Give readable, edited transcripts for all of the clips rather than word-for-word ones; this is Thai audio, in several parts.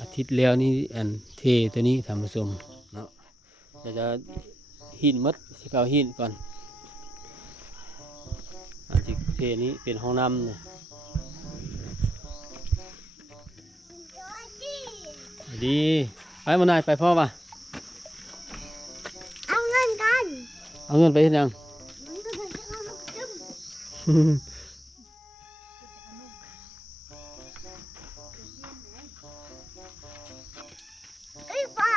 อาทิตย์แล้วนี่อันเทตัวนี้ทำผสมเนาะจะหินมัดสิเขาหินก่อนอันที่เทนี้เป็นห้องน้ำเนี่ยดีไปมานายไปพ่อป่ะเอาเงินกัน เอาเงินไปที่ยัง ไอ้ป้า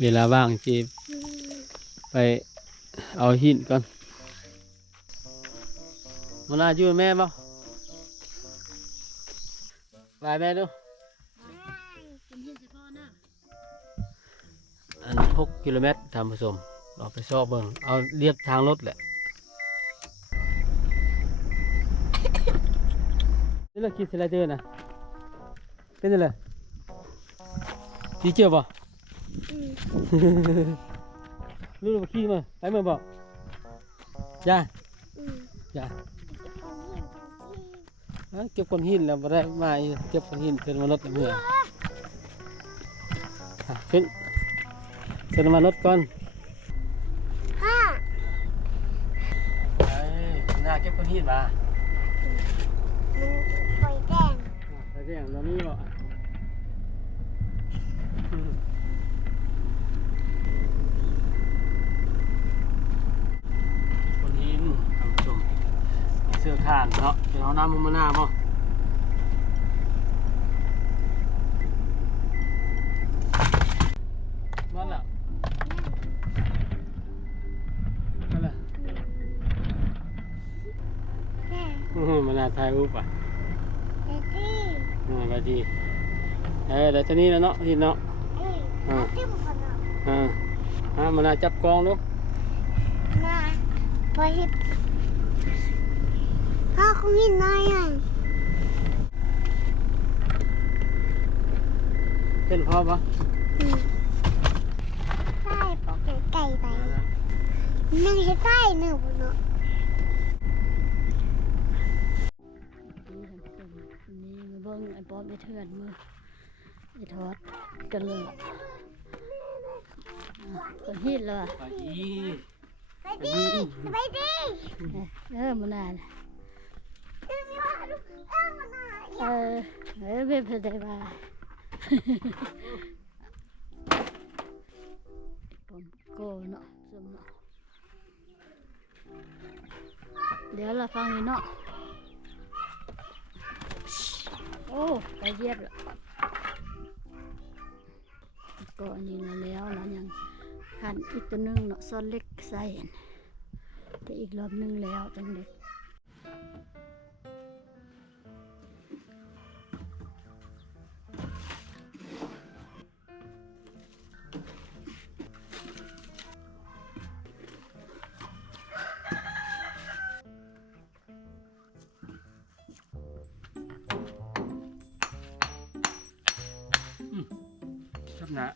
เวลาว่างจีไปเอาหินก่อนมานายอยู่แม่ป่ะไปแม่ดูอัน6 กิโลเมตรทำผสมเราไปซอกเบิ่งเอาเรียบทางรถแหละนี่เราคิดสไลเดอร์นะเป็นยังไงดีเจียวป่ะรู้ว่าขี้มาไปเมื่อบอกจ้าจ้าเก็บก้อนหินแล้วมาได้มาเก็บก้อนหินเป็นมนุษย์เมื่อขึ้นเป็นมนุษย์ก่อนพ่อหน้าเก็บก้อนหินมามันไฟแดงไฟแดงตอนนี้บ่ก้อนหินท่านผู้ชมเสื้อข้านเนาะเป็นเอาน้ำมันหน้าบ่นั่นแหละนั่นแหละมันน่าถ่ายรูปอ่ะไปดีเดี๋ยวทีนี้แล้วเนาะทีเนาะมันน่าจับกองดูน่าพอเห็นพ่อคงเห็นน้อยอ่ะเป็นพ่อปะใช่ปอกไก่ไปนั่งให้ใต้เนื้อบุเนาะนี่มาเบิ้งไอ้ป๊อบไอ้เถื่อนมือไอ้ทอดกันเลยคนฮิตเลย ไปดีไปดีมันนานมันน่าไม่เป็นไรบ้าผมโกเนาะสมเนาะเดี๋ยวเราฟังนี่เนาะโอ้ไปเยียบละก็อันนี้แล้วนะยังขันอีกตัวนึงเนาะซ้อนเล็กใส่แต่อีกรอบนึงแล้วจังเด็กชอบนะ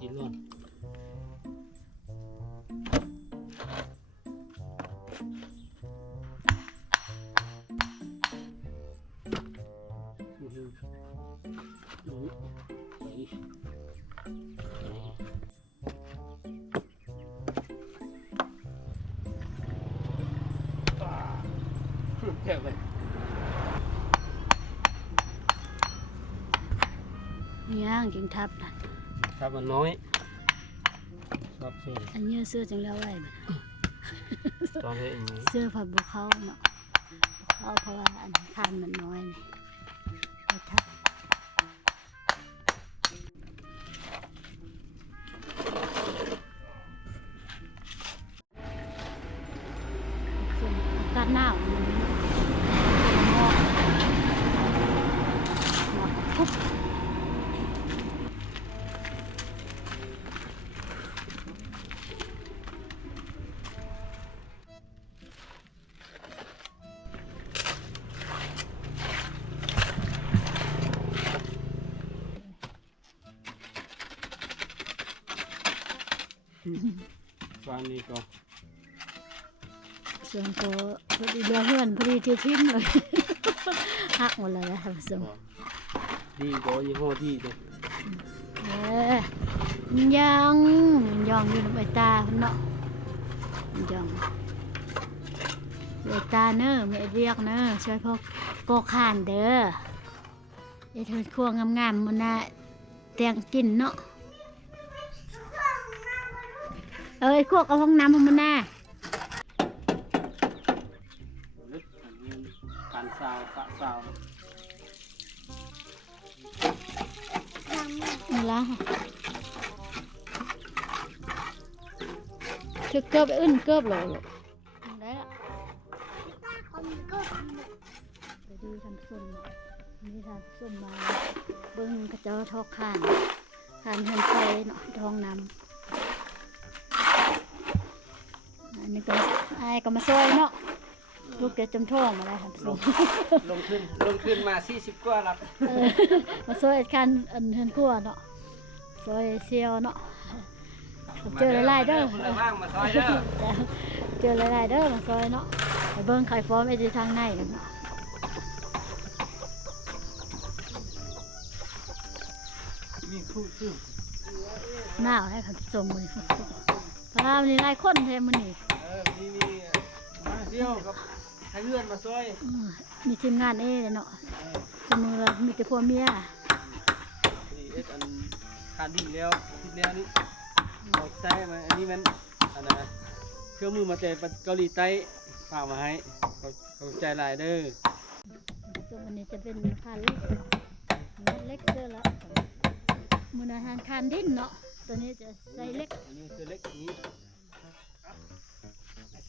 กินล้วนแค่เลยย่างกินทับนั่นครับมันน้อยชอบเสื้ออันนี้เสื้อจังแล้วไว้ตอนนี้เสื้อผัดบุเขาเนาะบุเขาเพราะว่าอันทานมันน้อยนี่ไปทับตัดหน้าปุ๊บฟังนี่ก็ ส่วนก็พอดีเดือเฮือนพอดีที่ทิ้งเลย หักหมดเลยนะท่านผู้ชม ดีบ่ยี่ห้อดีเด้ ยังยองอยู่ในใบตาเนาะยองใบตาเนอะไม่เรียกเนอะช่วยพวกโกขานเด้อไอ้เธอควงงามๆมันน่ะเตียงกินเนาะเอ้ยควกเอาห้องน้ำมันน่ะ ลึกอันนี้การซาวสะซาว นี่ละคือเกือบอึ้นเกือบเลยลูกได้ละ คนก็ ไปดูทำส้มนี่ทำส้มมาเบิ้งกระเจ้าทอกข้านข้านเฮือนไฟเนาะท้องน้ำอันนี้ก็ไอ้ก็มาซอยเนาะลูกเดี๋ยวจำท้องมาได้ทำส้ม ลงทุนมา40กว่าลัก มาซอยข้านอันเฮือนครัวเนาะซอยเซียวเนาะเจอหลายๆเด้อ ระว่างมาซอยเด้อ เจอหลายๆเด้อมาซอยเนาะไปเบิ้งไข่ฟอมไอ้ที่ทางในเนาะ มีคู่ชื่อ หนาวให้ผักสมมือพระรามนี่หลายคนแท้มื้อนี้ มีมาเที่ยวกับให้เพื่อนมาซอย มีทีมงานเเลยเนาะสมือมีแต่พวกเมีย นี่เอ็ดอันคานดินแล้วทิศแล้วนี่เอาใส่มาอันนี้มันอันน่ะเครื่องมือมาแต่เกาหลีใต้ฝากมาให้เขาใจหลายเด้อ ส่วนอันนี้จะเป็นคานเล็กเล็กเด้อละมื้ออาหารคานดินเนาะตัวนี้จะใส่เล็ก อันนี้คือเล็กนี้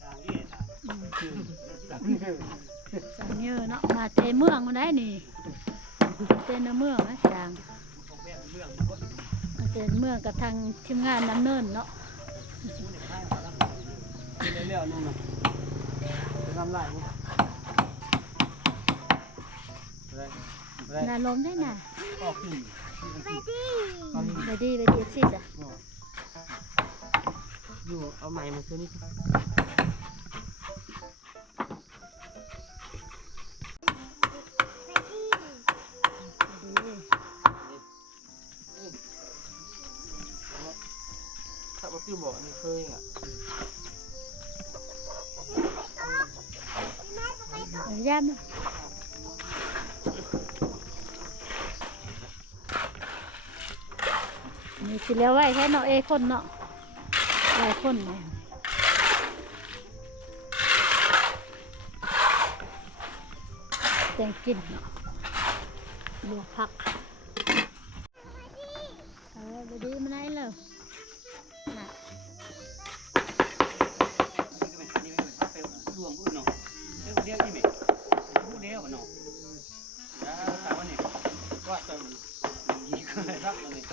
สามเยอะเนาะมาเตเมืองมันได้นี่เตในเมืองนะจางมาเตเมืองกับทางทีมงานน้ำเนินเนาะ เป็นเรื่องนู่นน่ะจะทำไรมั้งอะไร นาลมได้น่ะ ออกขึ้น ไปดิ ไปดีสิจ้ะ อยู่เอาใหม่มาซื้อนี่ ถ้าว่าพี่บอกนี่เคยอ่ะ ย่ำนี่สิแล้วไว้แค่เนาะคนเนาะหลายคนเนาะแตงกินเนาะลวกผักไปดีมาไหนเลยน่ะ รวมพูดเนาะเรียกนี่ไหมพูดเดียวเนาะแล้วถามว่าเนี่ยว่าตัวมันยีก็เลยรับมันนี่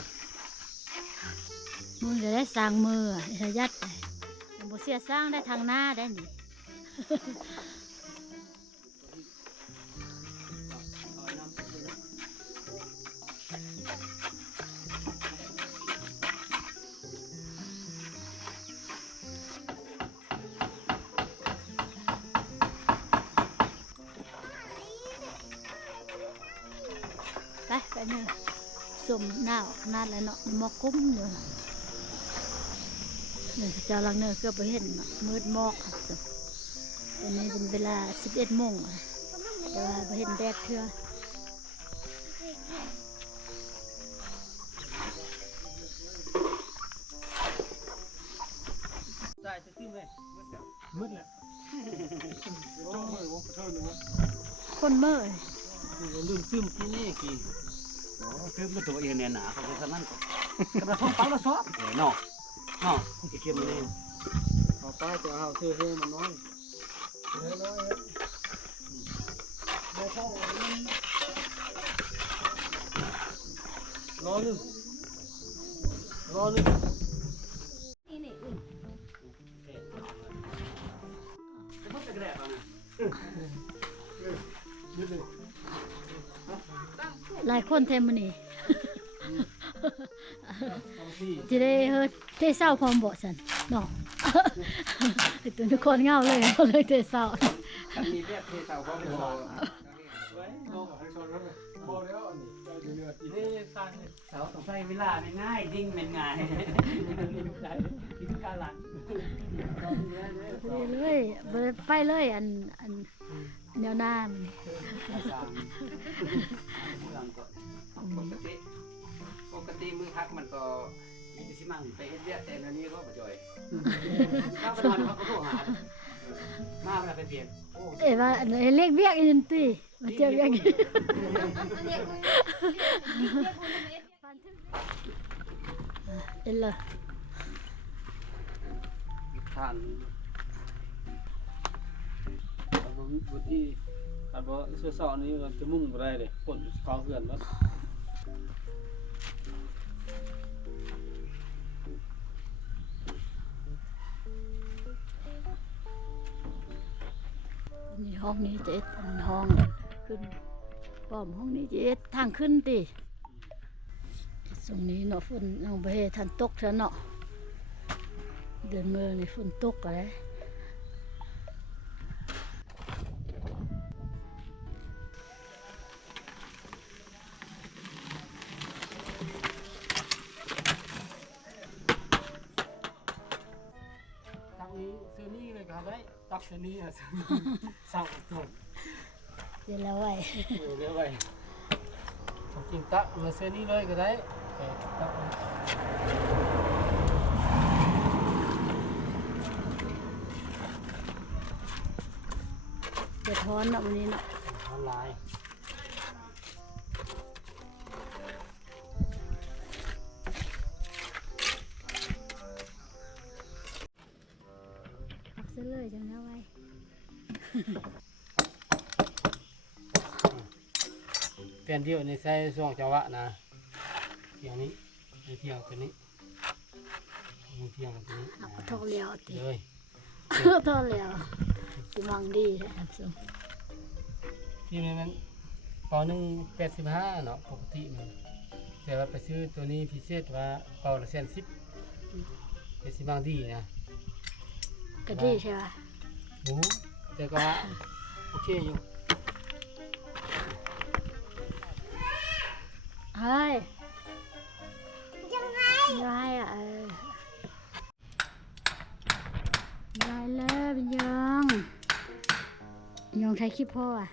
มึงจะได้สร้างมือยัดบ่เสียสร้างได้ทางหน้าได้นี่ ไปเนอะสมหนาวขนาดแล้วเนาะหมอกคุ้มอยู่เนี่ยเจ้าลังเนอเกือบไปเห็นเนาะมืดหมอกครับตอนนี้เป็นเวลา11 โมงแต่ว่าไปเห็นแดดเทื่อ ได้จะขึ้นไหมมืดแหละจ้องมือวะเท่านึงวะ คนเมื่อย ลืมซึมกินนี่กี่ คือมันตัวเองเนี่ยหนาเขาเป็นนั้นก็กระทงเปล่าละซอเนาะเนาะเค็มเลย เอาป้าจะเอาเสื้อให้มันน้อยน้อยไม่เข้ารอหนึ่ง มันจะแกระนะ หลายคนเทมมันนี่ จะได้เฮ็ดเทเศร้าพร้อมบ่สันเนาะ ตัวทุกคนเงาเลยเลยเตะเสา คันมีเรียกเทเสาก็เป็นเสาไว้โลกของชนแล้วบ่แล้วอันนี้นี่สร้างนี่ เสาต้องใช้เวลาไม่ง่ายดิ้งเป็นง่าย ได้กินการหลัง เลยไปเลยอันแนวหน้ามัน ปกติมือพักมันก็สิมั่งไปเฮ็ดเวียกแต่อันนี้ก็บ่จ่อยถ้าไปนอนเขาก็โทรหามาเวลาไปเปลี่ยนโอ้ เอ้ว่าเลขเวียกอีนตีมาเจอเวียกเอ็นเลย ทานบางทีคันบ่เสื้อเสานี้มันจะมุ่งบ่ได้เลยฝนเขาเหือนว่า นี่ห้องนี้จะห้องขึ้นป้อมห้องนี้จะทางขึ้นติตรงนี้เนาะฝนลงไปทันตกซะเนาะเดือนมือนี่ฝนตกอะไรทางนี้เสื้อนี้เลยก็ได้ตักเสื้อนี้อ่ะสร้างตรง เดี๋ยวเราไว้ เรียกไว้จริงตักมาเสื้อนี้เลยก็ได้ตัก เดือดร้อนเนาะวันนี้เนาะ ออนไลน์ พักเสียเลยจังแล้วไว้ เปลี่ยนเดียวในใส่ช่วงจังหวะนะเที่ยงนี้เที่ยงตัวนี้เที่ยงตัวนี้ เอาทอเลี้ยวติ เลย ทอเลี้ยวสิมังดีแท้สุด ที่มันปอ1.85เนาะปกติมันแต่ว่าไปซื้อตัวนี้พิเศษว่าปอละ110เป็นสิบางดีนะ ก็ดีใช่ป่ะ โอ้แต่ก็โอเคอยู่ เฮ้ย ยังไง ยายอ่ะยายเลยเป็นยองไทยคลิปพ่ออ่ะ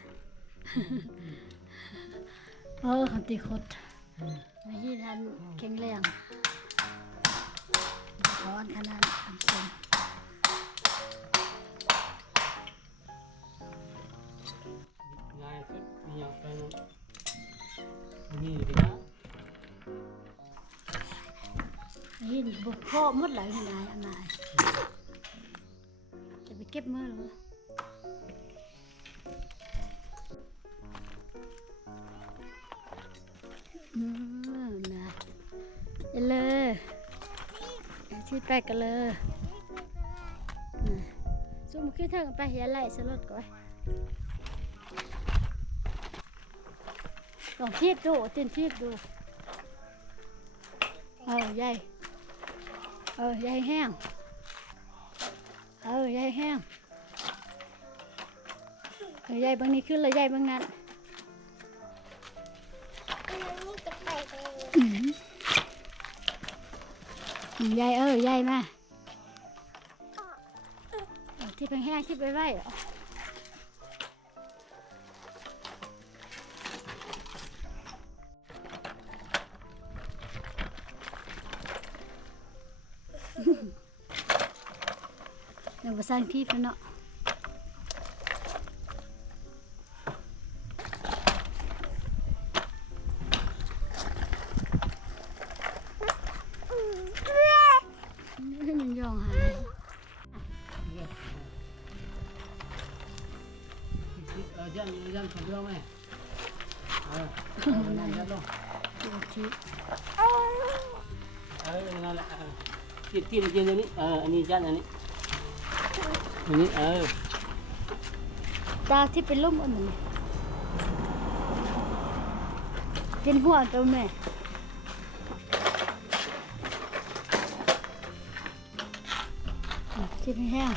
คำตีคดไม่ที่ทันแข็งแรงร้อนขนาดอันสูง ง่ายสุดมีอย่างไปนะนี่ดีนะ นี่บุกพ่อหมดหลายนายอันนายจะไปเก็บมือหรือนะเลยที่ไปกันเลยซุ่มขึ้นเถิงไปเฮียไหลสลดก่อนลองทีบดูตินทีบดูใหญ่ใหญ่แห้งใหญ่แห้งใหญ่บางนี้ขึ้นเลยใหญ่บางนั้น นี่จะไปเลย ใหญ่ใหญ่มาที่แห้งๆที่ไปไว้เหรอเดี๋ยวไปสร้างที่ไปเนาะมันย่องหาย ยันคนเดียวไหมนั่นยันลง ที่ นั่นแหละกินอย่างนี้อันนี้ยันอันนี้ตาที่เป็นลุ่มอันนี้กินหัวตัวแม่ กินให้แห้ง